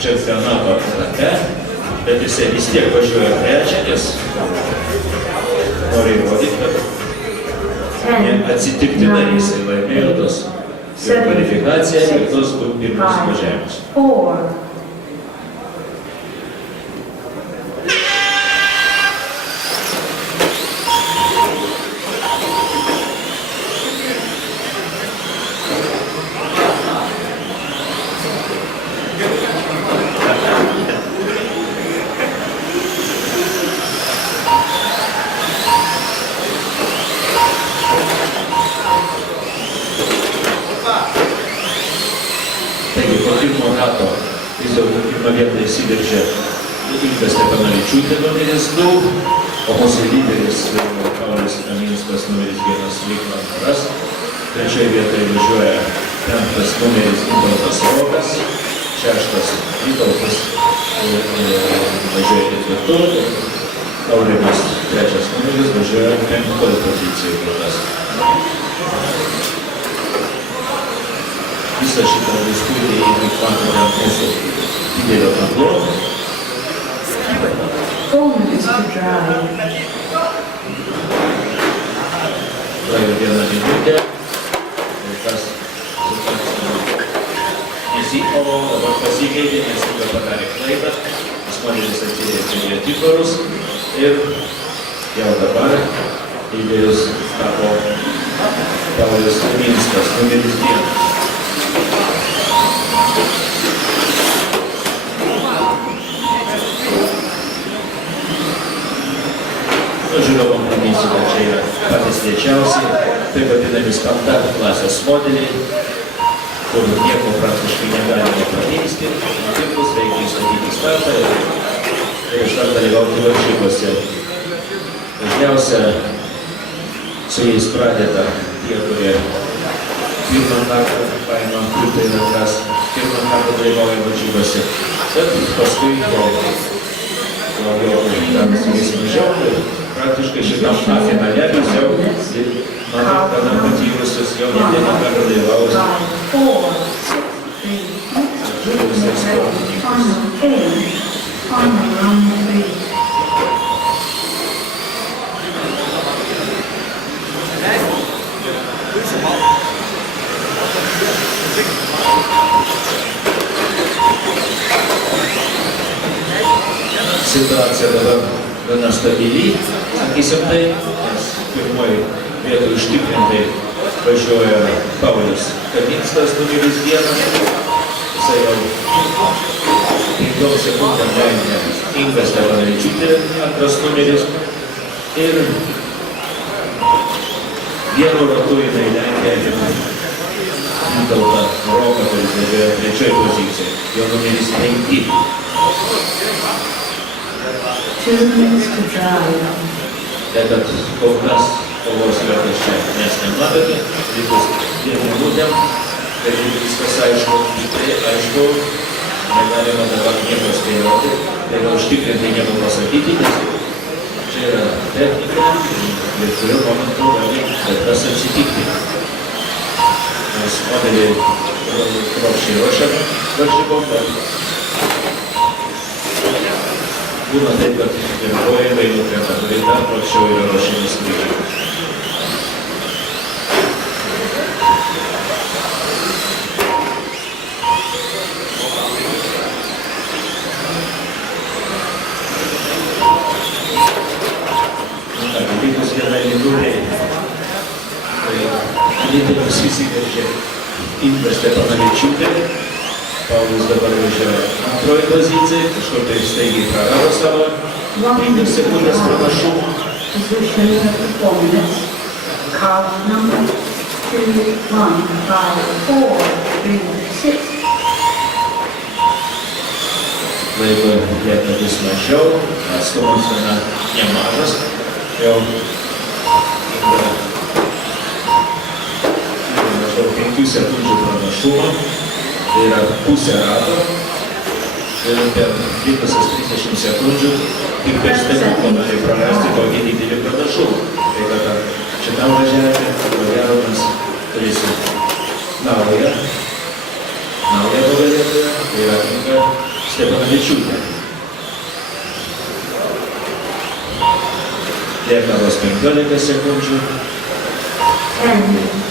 čempionato etape, bet jisai vis tiek važiuoja trečią, nes nori įrodyti, kad atsitiktinai jisai laimėjo tos ir kvalifikaciją ir tos du pirmus važiavimus. Vis dėlto pirmą vietą įsiveržė Inga Stepanavičiūtė numeris 2, o mūsų lyderis Paulius Kaminskas numeris 1 liko antras. Trečioje vietoje važiuoja 5 numeris Vytautas Rokas, 6 Vytautas važiuoja 4, Aurimas 3 numeris važiuoja 5 pozicijoje. Visą šitą diskusiją įvyko mūsų didelio tablo. Praėjo vieną minutę. Tas dabar pasikeitė, nes Inga padarė klaidą. Asmeninis atsirėjo titulus ir jau dabar lyderius tapo Paulius Kaminskas, numeris 1. Žiūrovom priminsiu, kad čia yra patys lėčiausi, tai vadinami standart klasės modeliai, kur nieko praktiškai negalima pakeisti, nutikus reikia įstatyti startą ir iškart dalyvauti varžybose. Dažniausia su jais pradeda tie, kurie pirmą kartą paima kliūtą į rankas, pirmą kartą dalyvauja varžybose, bet paskui jau ten su jais mažiau. Praktiškai šitam finale mes jau gana patyrusius jau ne vieną kartą dalyvavusius situacija dabar gana stabili, sakysim tai, nes pirmoji vietoj užtikrintai važiuoja Paulius Kaminskas, numeris 1, jisai jau 5 sekundėm lenkia Inga Stepanavičiūtė, 2 numeris, ir vienu ratu jinai lenkia Vytautą Roką, kuris važiuoja 3 pozicijoje, jo numeris 5. 2 minutes to drive. Bet kol kas kovos vertas čia mes nematome, likus 2 minutėm, tai viskas aišku, tikrai aišku, negalima dabar nieko spėlioti, tai yra užtikrintai nieko pasakyti, nes čia yra technika ir kuriuo momentu gali bet kas atsitikti. Nes modeliai kruopščiai ruošiami varžybom, bet būna taip, kad ir vojimai nukrenta, tai dar plačiau yra ruošiami skrydžiai. Likus vienai minutei, tai lyderius įsiveržė Inga Stepanavičiūtė. Paulius dabar važiuoja 2 pozicijai, kažkur tai staigiai prarado savo 5 sekundės pranašumą. Laiko lieka vis mažiau, atstumas yra nemažas. Jau maždaug 5 sekundžių pranašumą. Tai yra pusė rato ir per likusias 30 sekundžių tik per stebuklą gali prarasti tokį didelį pranašumą. Tai kad šitam važiavime, ko gero mes turėsim naują nugalėtoją, tai yra Inga Степановичуте. Lieka vos 15 sekundžių.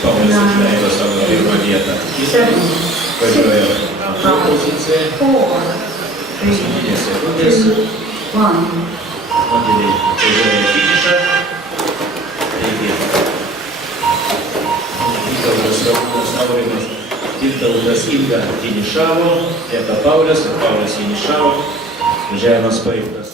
Paulius išleido savo pirmą vietą. Važiuoja antrą poziciją. Paskutinės sekundės. Modeliai važiuoja finišą. Taigi, Vytautas Ramūnas Aurimas, Vytautas Ilga finišavo, lieka Paulius, ir Paulius finišavo. Važiavimas baigtas.